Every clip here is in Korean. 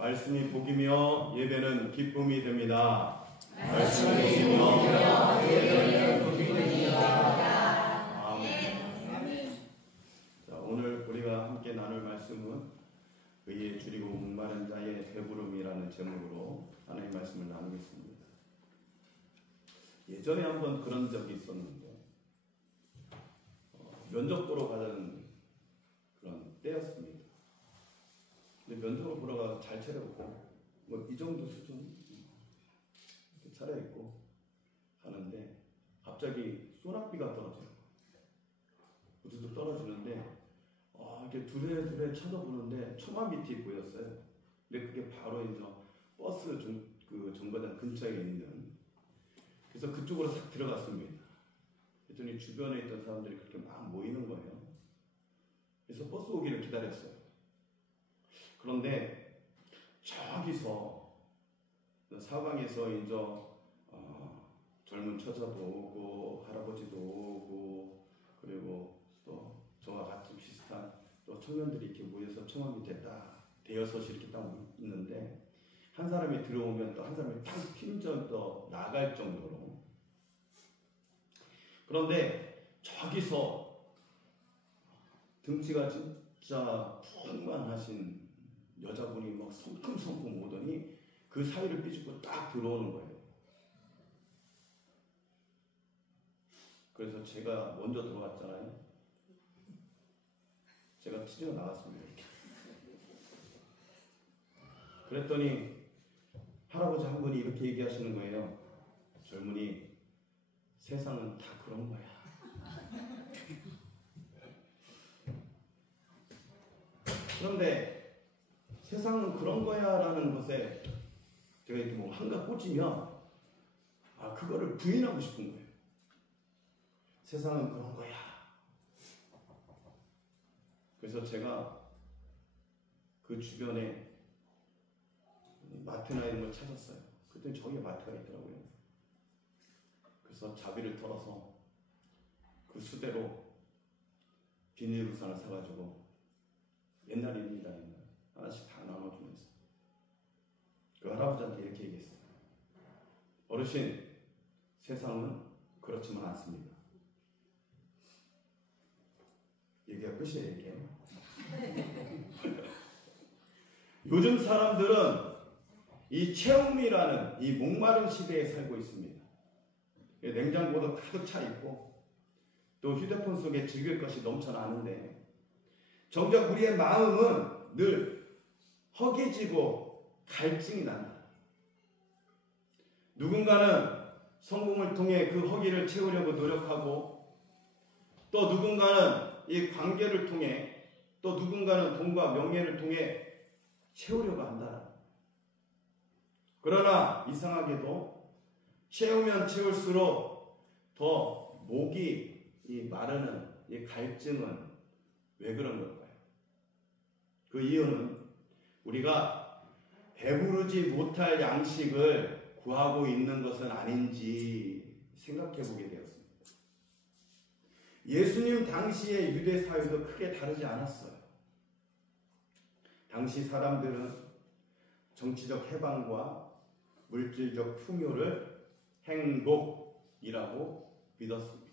말씀이 복이며 예배는 기쁨이 됩니다. 말씀이 복이며 예배는 기쁨이 됩니다. 아멘. 자, 오늘 우리가 함께 나눌 말씀은 의에 줄이고 목마른 자의 배부름이라는 제목으로 하나님 말씀을 나누겠습니다. 예전에 한번 그런 적이 있었는데 면접 보러 가는 그런 때였습니다. 근데 면접을 보러 가서 잘 차려입고 뭐 이 정도 수준 이렇게 차려입고 가는데 갑자기 소낙비가 떨어져요. 우두둑 떨어지는데 이렇게 두레두레 쳐다보는데 처마 밑이 보였어요. 근데 그게 바로 이제 버스 그 정거장 근처에 있는, 그래서 그쪽으로 싹 들어갔습니다. 그랬더니 주변에 있던 사람들이 그렇게 막 모이는 거예요. 그래서 버스 오기를 기다렸어요. 그런데 저기서 사방에서 이제 젊은 처자도 오고 할아버지도 오고 그리고 또 저와 같이 비슷한 또 청년들이 이렇게 모여서 처마 밑에 딱 대여섯이 이렇게 딱 있는데 한 사람이 들어오면 또 한 사람이 탁 핀져 또 나갈 정도로. 그런데 저기서 등치가 진짜 풍만하신 여자분이 막 성큼성큼 오더니 그 사이를 삐죽고 딱 들어오는 거예요. 그래서 제가 먼저 들어갔잖아요. 제가 튀어 나갔습니다. 이렇게. 그랬더니 할아버지 한 분이 이렇게 얘기하시는 거예요. 젊은이, 세상은 다 그런 거야. 그런데 세상은 그런 거야 라는 것에 제가 이렇게 뭐 한가 꽂히면 그거를 부인하고 싶은 거예요. 세상은 그런 거야. 그래서 제가 그 주변에 마트나 이런 걸 찾았어요. 그때 저기에 마트가 있더라고요. 그래서 자비를 털어서 그 수대로 비닐우산을 사가지고 옛날 일입니다. 하나씩 다 나눠주면서 그 할아버지한테 이렇게 얘기했어요. 어르신, 세상은 그렇지만 않습니다. 얘기가 끝이에요. 이게. 요즘 사람들은 이 체험이라는 이 목마른 시대에 살고 있습니다. 냉장고도 가득 차 있고 또 휴대폰 속에 즐길 것이 넘쳐나는데 정작 우리의 마음은 늘 허기지고 갈증이 난다. 누군가는 성공을 통해 그 허기를 채우려고 노력하고 또 누군가는 이 관계를 통해 또 누군가는 돈과 명예를 통해 채우려고 한다. 그러나 이상하게도 채우면 채울수록 더 목이 마르는 이 갈증은 왜 그런 걸까요? 그 이유는 우리가 배부르지 못할 양식을 구하고 있는 것은 아닌지 생각해 보게 되었습니다. 예수님 당시의 유대 사회도 크게 다르지 않았어요. 당시 사람들은 정치적 해방과 물질적 풍요를 행복이라고 믿었습니다.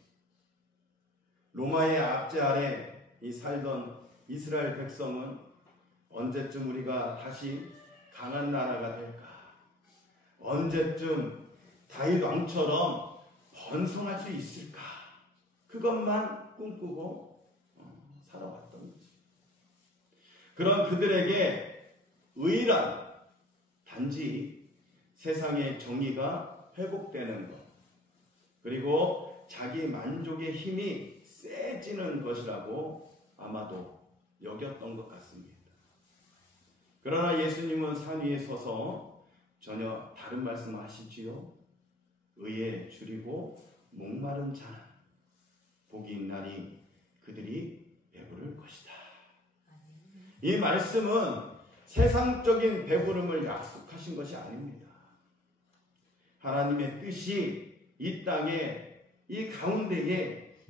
로마의 압제 아래 살던 이스라엘 백성은 언제쯤 우리가 다시 강한 나라가 될까? 언제쯤 다윗 왕처럼 번성할 수 있을까? 그것만 꿈꾸고 살아왔던 거지. 그런 그들에게 의란 단지 세상의 정의가 회복되는 것, 그리고 자기 만족의 힘이 세지는 것이라고 아마도 여겼던 것 같습니다. 그러나 예수님은 산 위에 서서 전혀 다른 말씀을 하시지요. 의에 줄이고 목마른 자는 복이 있나니 그들이 배부를 것이다. 이 말씀은 세상적인 배부름을 약속하신 것이 아닙니다. 하나님의 뜻이 이 땅에 이 가운데에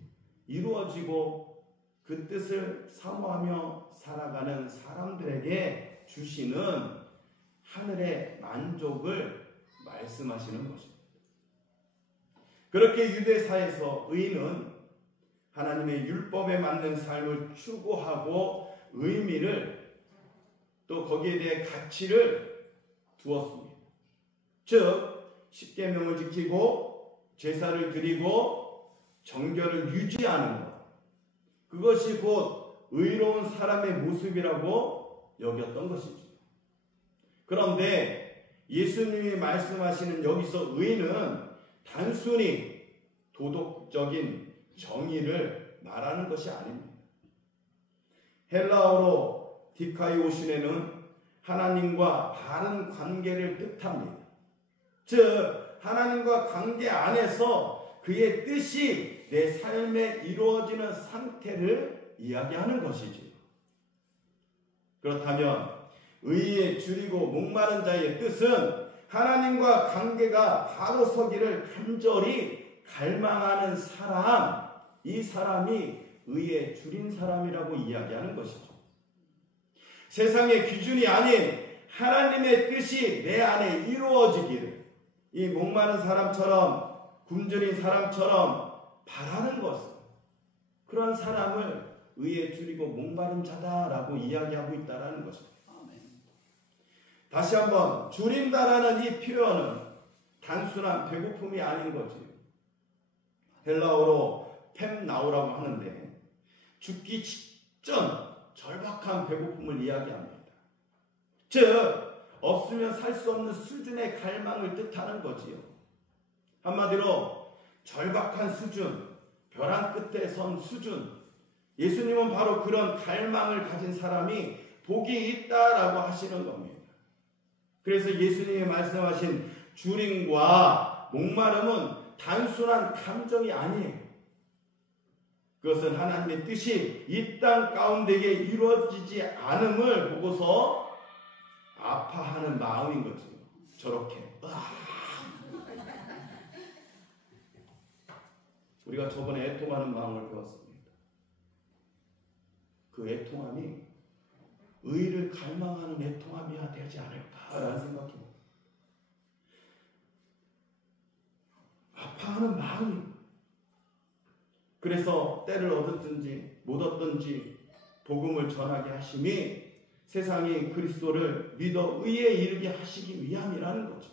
이루어지고 그 뜻을 사모하며 살아가는 사람들에게 주시는 하늘의 만족을 말씀하시는 것입니다. 그렇게 유대사에서 의인은 하나님의 율법에 맞는 삶을 추구하고 의미를 또 거기에 대해 가치를 두었습니다. 즉 십계명을 지키고 제사를 드리고 정결을 유지하는 것, 그것이 곧 의로운 사람의 모습이라고 여겼던 것이죠. 그런데 예수님이 말씀하시는 여기서 의는 단순히 도덕적인 정의를 말하는 것이 아닙니다. 헬라어로 디카이오시네는 하나님과 바른 관계를 뜻합니다. 즉 하나님과 관계 안에서 그의 뜻이 내 삶에 이루어지는 상태를 이야기하는 것이지요. 그렇다면 의에 줄이고 목마른 자의 뜻은 하나님과 관계가 바로 서기를 간절히 갈망하는 사람, 이 사람이 의에 줄인 사람이라고 이야기하는 것이죠. 세상의 기준이 아닌 하나님의 뜻이 내 안에 이루어지기를 이 목마른 사람처럼 굶주린 사람처럼 바라는 것은 그러한 사람을 의에 줄이고 목마른 자다라고 이야기하고 있다는 것입니다. 다시 한번 줄인다라는 이 표현은 단순한 배고픔이 아닌 거지. 헬라어로 펜나우라고 하는데 죽기 직전 절박한 배고픔을 이야기합니다. 즉 없으면 살 수 없는 수준의 갈망을 뜻하는 거지요. 한마디로 절박한 수준, 벼랑 끝에 선 수준. 예수님은 바로 그런 갈망을 가진 사람이 복이 있다라고 하시는 겁니다. 그래서 예수님이 말씀하신 줄임과 목마름은 단순한 감정이 아니에요. 그것은 하나님의 뜻이 이 땅 가운데에 이루어지지 않음을 보고서 아파하는 마음인 거죠. 저렇게. 우리가 저번에 애통하는 마음을 배웠습니다. 그 애통함이 의를 갈망하는 애통함이야 되지 않을까라는 생각입니다. 아파하는 마음이. 그래서 때를 얻었든지 못 얻든지 복음을 전하게 하심이 세상이 그리스도를 믿어 의에 이르게 하시기 위함이라는 거죠.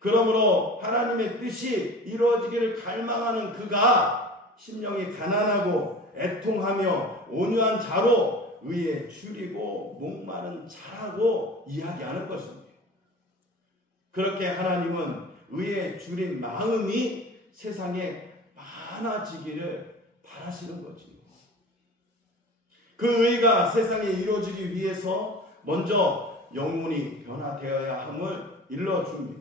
그러므로 하나님의 뜻이 이루어지기를 갈망하는 그가 심령이 가난하고 애통하며 온유한 자로 의에 줄이고 목마른 자라고 이야기하는 것입니다. 그렇게 하나님은 의에 줄인 마음이 세상에 많아지기를 바라시는 거죠. 그 의가 세상에 이루어지기 위해서 먼저 영혼이 변화되어야 함을 일러줍니다.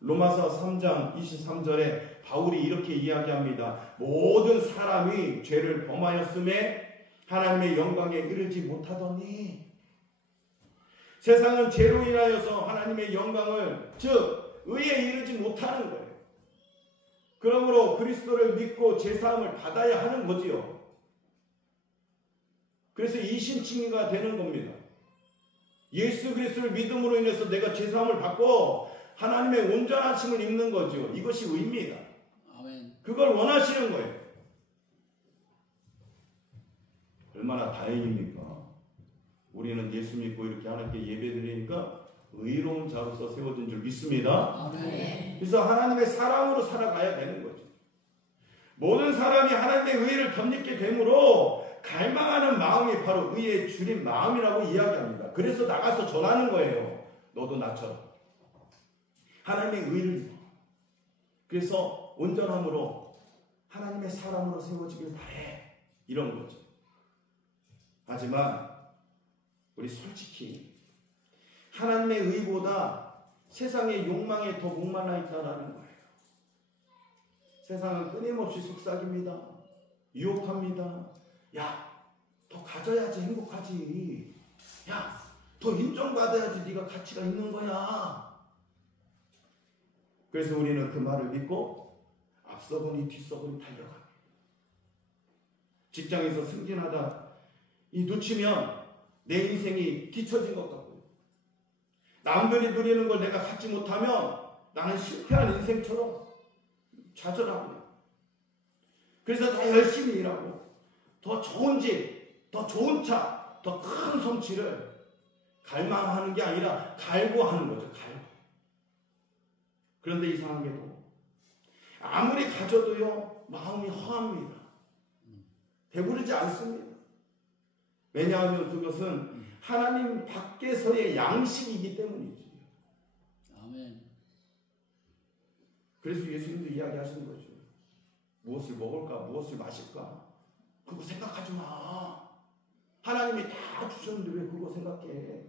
로마서 3장 23절에 바울이 이렇게 이야기합니다. 모든 사람이 죄를 범하였음에 하나님의 영광에 이르지 못하더니, 세상은 죄로 인하여서 하나님의 영광을, 즉 의에 이르지 못하는 거예요. 그러므로 그리스도를 믿고 제사함을 받아야 하는 거지요. 그래서 이신칭의가 되는 겁니다. 예수 그리스도를 믿음으로 인해서 내가 제사함을 받고 하나님의 온전하심을 입는 거죠. 이것이 의입니다. 아멘. 그걸 원하시는 거예요. 얼마나 다행입니까? 우리는 예수 믿고 이렇게 하나님께 예배드리니까 의로운 자로서 세워진 줄 믿습니다. 아멘. 그래서 하나님의 사랑으로 살아가야 되는 거죠. 모든 사람이 하나님의 의를 덧입게 되므로 갈망하는 마음이 바로 의에 줄인 마음이라고 이야기합니다. 그래서 나가서 전하는 거예요. 너도 나처럼 하나님의 의를. 그래서 온전함으로 하나님의 사람으로 세워지길 바래. 이런 거죠. 하지만 우리 솔직히 하나님의 의보다 세상의 욕망에 더 목말라 있다는 거예요. 세상은 끊임없이 속삭입니다. 유혹합니다. 야, 더 가져야지 행복하지. 야, 더 인정받아야지 네가 가치가 있는 거야. 그래서 우리는 그 말을 믿고 앞서거니 뒤서거니 달려갑니다. 직장에서 승진하다 이 놓치면 내 인생이 뒤처진 것 같고, 남들이 누리는 걸 내가 갖지 못하면 나는 실패한 인생처럼 좌절하고, 그래서 더 열심히 일하고 더 좋은 집, 더 좋은 차, 더 큰 성취를 갈망하는 게 아니라 갈구하는 거죠. 갈구. 그런데 이상하게도 아무리 가져도요 마음이 허합니다. 배부르지 않습니다. 왜냐하면 그것은 하나님 밖에서의 양식이기 때문이지. 아멘. 그래서 예수님도 이야기하시는 거죠. 무엇을 먹을까, 무엇을 마실까, 그거 생각하지 마. 하나님이 다 주셨는데 왜 그거 생각해?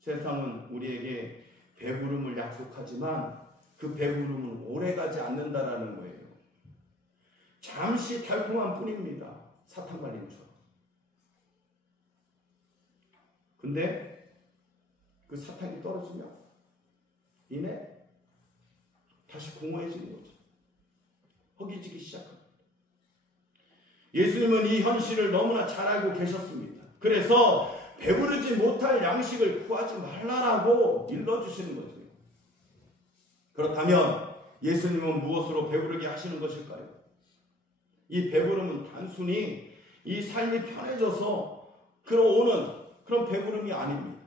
세상은 우리에게 배부름을 약속하지만 그 배부름은 오래가지 않는다라는 거예요. 잠시 달콤한 뿐입니다. 사탕 발림처럼. 근데 그 사탕이 떨어지면 이내 다시 공허해지는 거죠. 허기지기 시작합니다. 예수님은 이 현실을 너무나 잘 알고 계셨습니다. 그래서 배부르지 못할 양식을 구하지 말라라고 일러주시는 거죠. 그렇다면 예수님은 무엇으로 배부르게 하시는 것일까요? 이 배부름은 단순히 이 삶이 편해져서 오는 그런 배부름이 아닙니다.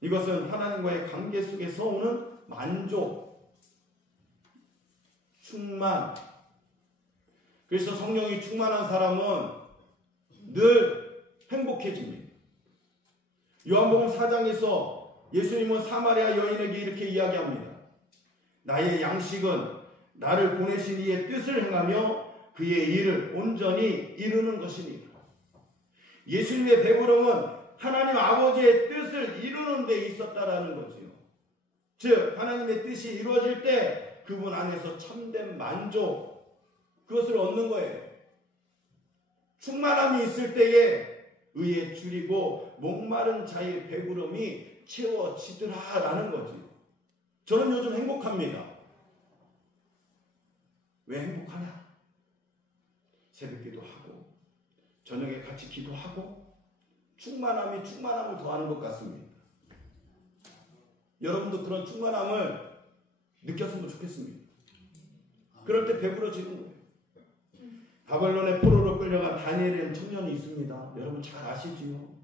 이것은 하나님과의 관계 속에서 오는 만족, 충만. 그래서 성령이 충만한 사람은 늘 행복해집니다. 요한복음 4장에서 예수님은 사마리아 여인에게 이렇게 이야기합니다. 나의 양식은 나를 보내신 이의 뜻을 행하며 그의 일을 온전히 이루는 것이니라. 예수님의 배부름은 하나님 아버지의 뜻을 이루는 데 있었다라는 거지요. 즉 하나님의 뜻이 이루어질 때 그분 안에서 참된 만족, 그것을 얻는 거예요. 충만함이 있을 때에 의에 줄이고 목마른 자의 배부름이 채워지더라라는 거지. 저는 요즘 행복합니다. 왜 행복하냐? 새벽기도 하고 저녁에 같이 기도하고 충만함이 충만함을 더하는 것 같습니다. 여러분도 그런 충만함을 느꼈으면 좋겠습니다. 그럴 때 배부러지는 거예요. 바벨론의 포로로 끌려간 다니엘이라는 청년이 있습니다. 여러분 잘 아시지요?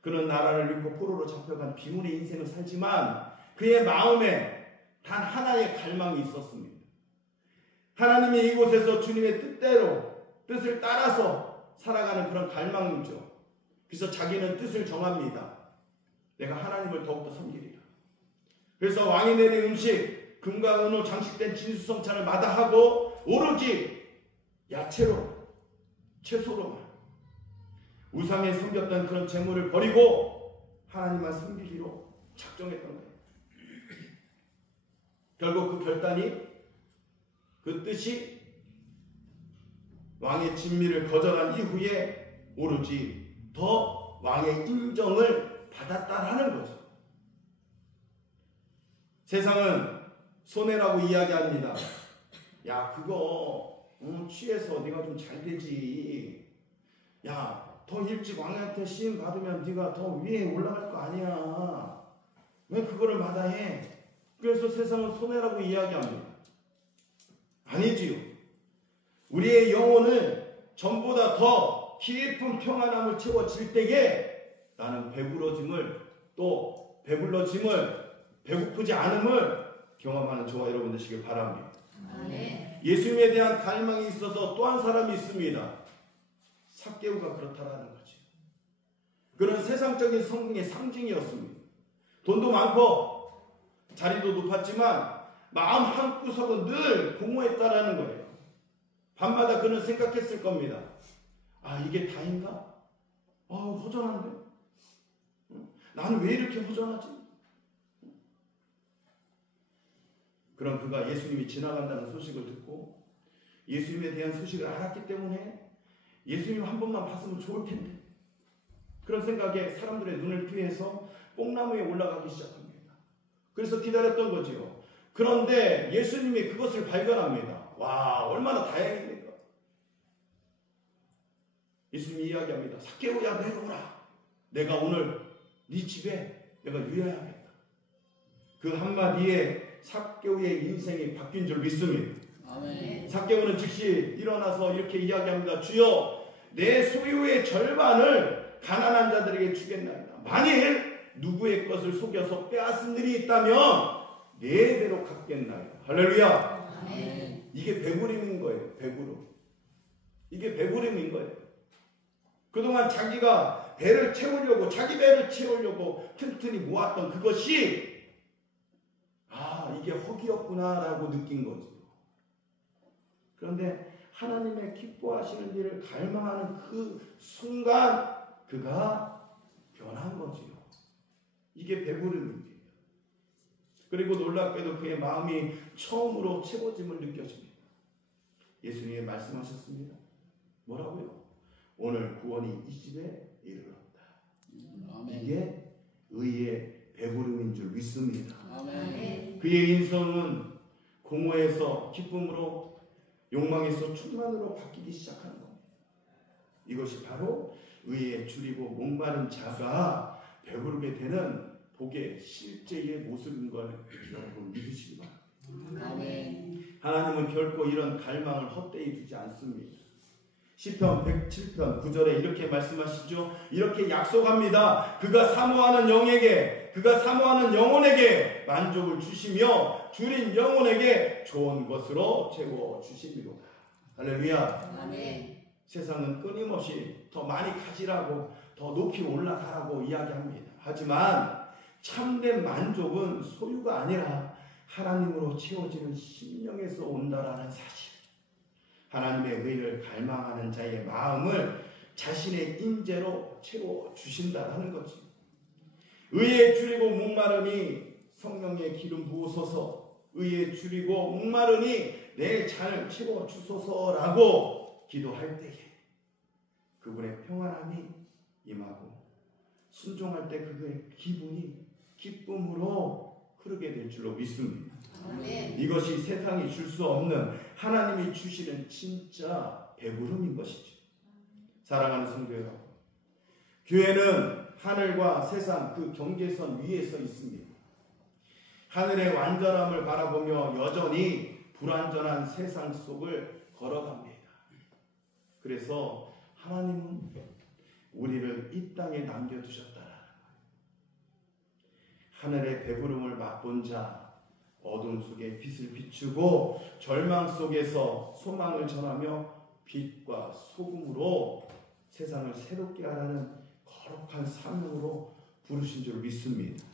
그는 나라를 잃고 포로로 잡혀간 비운의 인생을 살지만 그의 마음에 단 하나의 갈망이 있었습니다. 하나님이 이곳에서 주님의 뜻을 따라서 살아가는 그런 갈망이죠. 그래서 자기는 뜻을 정합니다. 내가 하나님을 더욱더 섬기리라. 그래서 왕이 내린 음식, 금과 은으로 장식된 진수성찬을 마다하고 오로지 야채로, 채소로만 우상에 섬겼던 그런 재물을 버리고 하나님만 섬기기로 작정했던 거예요. 결국 그 결단이, 그 뜻이 왕의 진미를 거절한 이후에 오로지 더 왕의 인정을 받았다라는 거죠. 세상은 손해라고 이야기합니다. 야, 그거 취해서 네가 좀 잘 되지. 야, 더 일찍 왕한테 시임 받으면 네가 더 위에 올라갈 거 아니야. 왜 그거를 마다해? 그래서 세상은 손해라고 이야기합니다. 아니지요. 우리의 영혼을 전보다 더 깊은 평안함을 채워질 때에 나는 배불러짐을, 배고프지 않음을 경험하는 저와 여러분 되시길 바랍니다. 아멘. 예수님에 대한 갈망이 있어서 또 한 사람이 있습니다. 삭개오가 그렇다라는 거지. 그는 세상적인 성공의 상징이었습니다. 돈도 많고 자리도 높았지만 마음 한구석은 늘 공허했다라는 거예요. 밤마다 그는 생각했을 겁니다. 아, 이게 다인가? 허전한데? 나는 왜 이렇게 허전하지? 그럼 그가 예수님이 지나간다는 소식을 듣고 예수님에 대한 소식을 알았기 때문에 예수님 한 번만 봤으면 좋을 텐데, 그런 생각에 사람들의 눈을 피해서 뽕나무에 올라가기 시작합니다. 그래서 기다렸던 거지요. 그런데 예수님이 그것을 발견합니다. 와, 얼마나 다행입니까? 예수님이 이야기합니다. 삭개오야, 내려오라. 내가 오늘 네 집에 내가 유해하겠다. 그 한마디에 삭개오의 인생이 바뀐 줄 믿습니다. 아멘. 삭개오는 즉시 일어나서 이렇게 이야기합니다. 주여, 내 소유의 절반을 가난한 자들에게 주겠나이다. 만일 누구의 것을 속여서 빼앗은 일이 있다면 4배로 갚겠나이다. 할렐루야. 아멘. 이게 배부림인 거예요. 배부름. 이게 배부림인 거예요. 그동안 자기가 배를 채우려고, 자기 배를 채우려고 튼튼히 모았던 그것이 이게 허기였구나라고 느낀 거죠. 그런데 하나님의 기뻐하시는 일을 갈망하는 그 순간 그가 변한 거지요. 이게 배부름입니다. 그리고 놀랍게도 그의 마음이 처음으로 채워짐을 느껴집니다. 예수님이 말씀하셨습니다. 뭐라고요? 오늘 구원이 이 집에 이르렀다. 아멘. 이게 의의 배부름인 줄 믿습니다. 아멘. 그의 인성은 공허에서 기쁨으로, 욕망에서 충만으로 바뀌기 시작하는 겁니다. 이것이 바로 의에 줄이고 목마른 자가 배부르게 되는 복의 실제의 모습인 걸 여러분 믿으시기 바랍니다. 아멘. 하나님은 결코 이런 갈망을 헛되이 두지 않습니다. 시편 107편 9절에 이렇게 말씀하시죠. 이렇게 약속합니다. 그가 사모하는 영혼에게 만족을 주시며 줄인 영혼에게 좋은 것으로 채워 주십니다. 할렐루야. 아멘. 세상은 끊임없이 더 많이 가지라고, 더 높이 올라가라고 이야기합니다. 하지만 참된 만족은 소유가 아니라 하나님으로 채워지는 심령에서 온다라는 사실. 하나님의 의를 갈망하는 자의 마음을 자신의 인재로 채워주신다는 거죠. 의에 줄이고 목마르니 성령의 기름 부으소서, 의에 줄이고 목마르니 내 잔을 채워주소서라고 기도할 때에 그분의 평안함이 임하고 순종할 때 그의 기분이 기쁨으로 흐르게 될 줄로 믿습니다. 아멘. 이것이 세상이 줄 수 없는 하나님이 주시는 진짜 배부름인 것이죠. 사랑하는 성도 여러분, 교회는 하늘과 세상 그 경계선 위에 서 있습니다. 하늘의 완전함을 바라보며 여전히 불완전한 세상 속을 걸어갑니다. 그래서 하나님은 우리를 이 땅에 남겨두셨다라는 거예요. 하늘의 배부름을 맛본 자, 어둠 속에 빛을 비추고 절망 속에서 소망을 전하며 빛과 소금으로 세상을 새롭게 하라는 거룩한 사명으로 부르신 줄 믿습니다.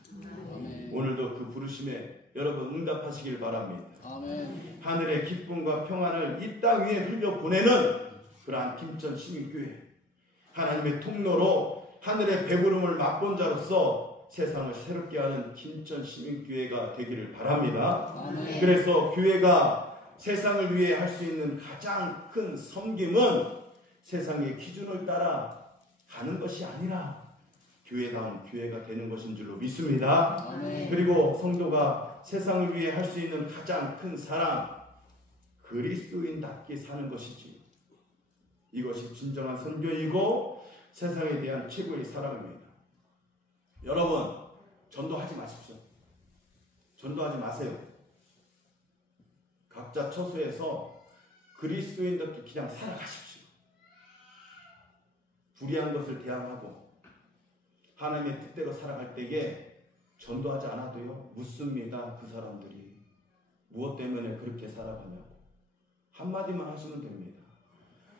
아멘. 오늘도 그 부르심에 여러분 응답하시길 바랍니다. 아멘. 하늘의 기쁨과 평안을 이 땅 위에 흘려보내는 그러한 김천 시민교회, 하나님의 통로로 하늘의 배부름을 맛본 자로서 세상을 새롭게 하는 김천 시민교회가 되기를 바랍니다. 아멘. 그래서 교회가 세상을 위해 할 수 있는 가장 큰 섬김은 세상의 기준을 따라 가는 것이 아니라 교회다운 교회가 되는 것인 줄로 믿습니다. 아멘. 그리고 성도가 세상을 위해 할 수 있는 가장 큰 사랑, 그리스도인답게 사는 것이지. 이것이 진정한 선교이고 세상에 대한 최고의 사랑입니다. 여러분, 전도하지 마십시오. 전도하지 마세요. 각자 처소에서 그리스도인답게 그냥 살아가십시오. 불의한 것을 대항하고 하나님의 뜻대로 살아갈 때에 전도하지 않아도요, 묻습니다. 그 사람들이 무엇 때문에 그렇게 살아가냐고 한마디만 하시면 됩니다.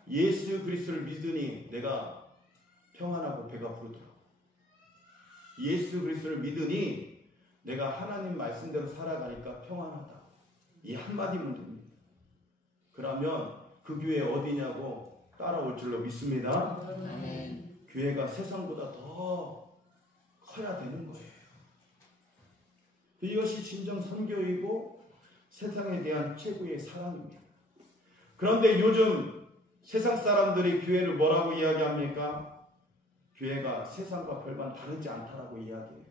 예수 그리스도를 믿으니 내가 평안하고 배가 부르더라고. 예수 그리스도를 믿으니 내가 하나님 말씀대로 살아가니까 평안하다. 이 한마디면 됩니다. 그러면 그 교회 어디냐고 따라올 줄로 믿습니다. 아멘. 교회가 세상보다 더 커야 되는 거예요. 이것이 진정 선교이고 세상에 대한 최고의 사랑입니다. 그런데 요즘 세상 사람들이 교회를 뭐라고 이야기합니까? 교회가 세상과 별반 다르지 않다라고 이야기해요.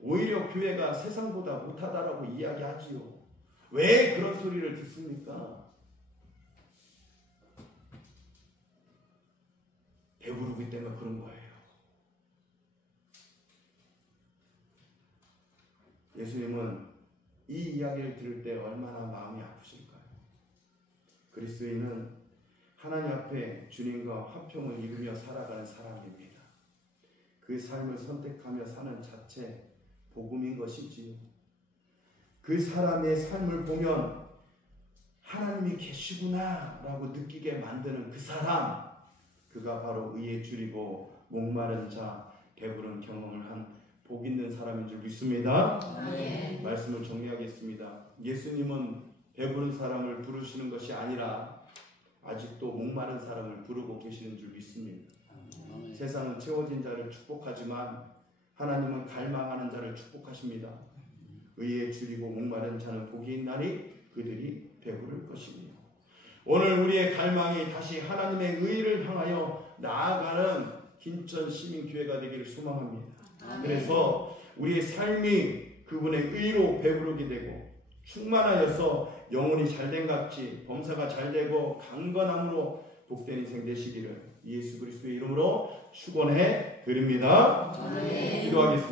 오히려 교회가 세상보다 못하다라고 이야기하지요. 왜 그런 소리를 듣습니까? 배부르기 때문에 그런 거예요. 예수님은 이 이야기를 들을 때 얼마나 마음이 아프실까요? 그리스도인은 하나님 앞에 주님과 화평을 이루며 살아가는 사람입니다. 그 삶을 선택하며 사는 자체 복음인 것이지요. 그 사람의 삶을 보면 하나님이 계시구나 라고 느끼게 만드는 그 사람, 그가 바로 의에 줄이고 목마른 자, 배부른 경험을 한 복 있는 사람인 줄 믿습니다. 아멘. 말씀을 정리하겠습니다. 예수님은 배부른 사람을 부르시는 것이 아니라 아직도 목마른 사람을 부르고 계시는 줄 믿습니다. 아멘. 세상은 채워진 자를 축복하지만 하나님은 갈망하는 자를 축복하십니다. 의에 줄이고 목마른 자는 복이 있나니 그들이 배부를 것이며. 오늘 우리의 갈망이 다시 하나님의 의를 향하여 나아가는 김천 시민교회가 되기를 소망합니다. 아멘. 그래서 우리의 삶이 그분의 의로 배부르게 되고 충만하여서 영혼이 잘된 같이 범사가 잘되고 강건함으로 복된 인생 되시기를 예수 그리스도의 이름으로 축원해 드립니다. 아멘. 기도하겠습니다.